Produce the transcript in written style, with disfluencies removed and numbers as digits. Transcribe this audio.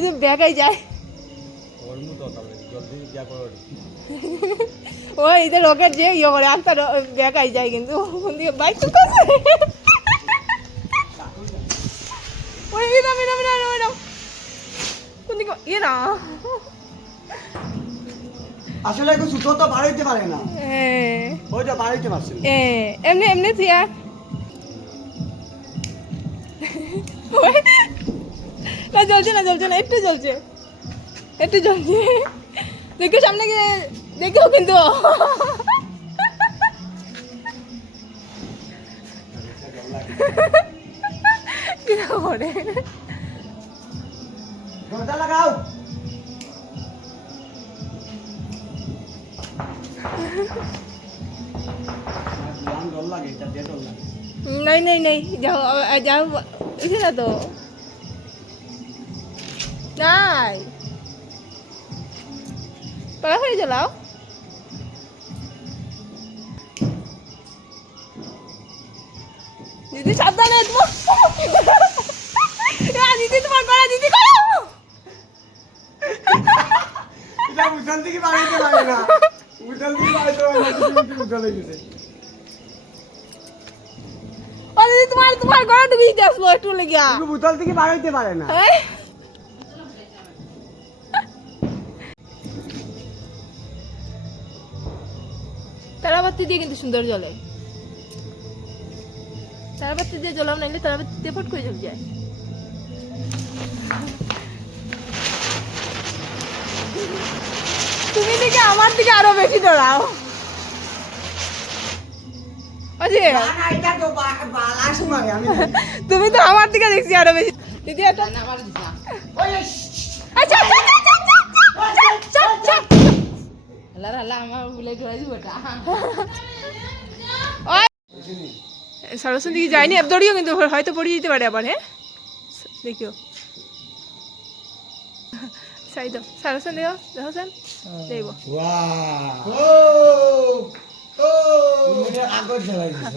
যদি বেকাই যায় ওই এদের রকেট যে ইয়ে করে আনতে বেকাই যায় কিন্তু কোন দিকে বাইক তো ওই এরাম কোন দিকে ইয়ে না আসলে একটু সুতো তো বাড়াইতে পারে না ওইটা বাড়াইতে পারছে না এমনি এমনি থিয়া না জ্বলছে না একটু জ্বলছে দেখো সামনে গিয়ে দেখো কিন্তু কি করে দরজা লাগাও ডর লাগে এটা দিয়ে ডর লাগে नहीं जाओ इसे ना तो नहीं पड़ा खड़ी चलाओ दीदी सावधान है तुम यार दीदी तुम्हारा करा दीदी करो এটা উঠান থেকে বাড়াইতে পারে না উঠান থেকে বাড়াইতে পারে না তুমি উঠান লাগছে और दीदी तुम्हारा करा डूबी गया फ्लोर टू ले गया তুমি উঠান থেকে বাড়াইতে পারে না তারাবাতি দিয়ে কিন্তু সুন্দর জ্বলে তারাবাতি দিয়ে জ্বলাও নাইলে তারাবাতি দিয়ে ফট করে জ্বলে যায় তুমি দিকে আমার দিকে আরো বেশি দৌড়াও অজে না না এটা তো বালাস মারে আমি তুমি তো আমার দিকে দেখছি আরো বেশি দিদি এটা না আমার দিছা ওই আচ্ছা চপ হালা আমার বলে ঘুরে দিব এটা ওই সরস্বতী দিকে যায়নি अब দৌড়িও কিন্তু হয়তো পড়ে যেতে পারে আবার হ্যাঁ দেখিও সাই দাও সরস্বতী দেখো সেন দেখো ওয়াও ও ও তুমি আগর জ্বালাই দিছ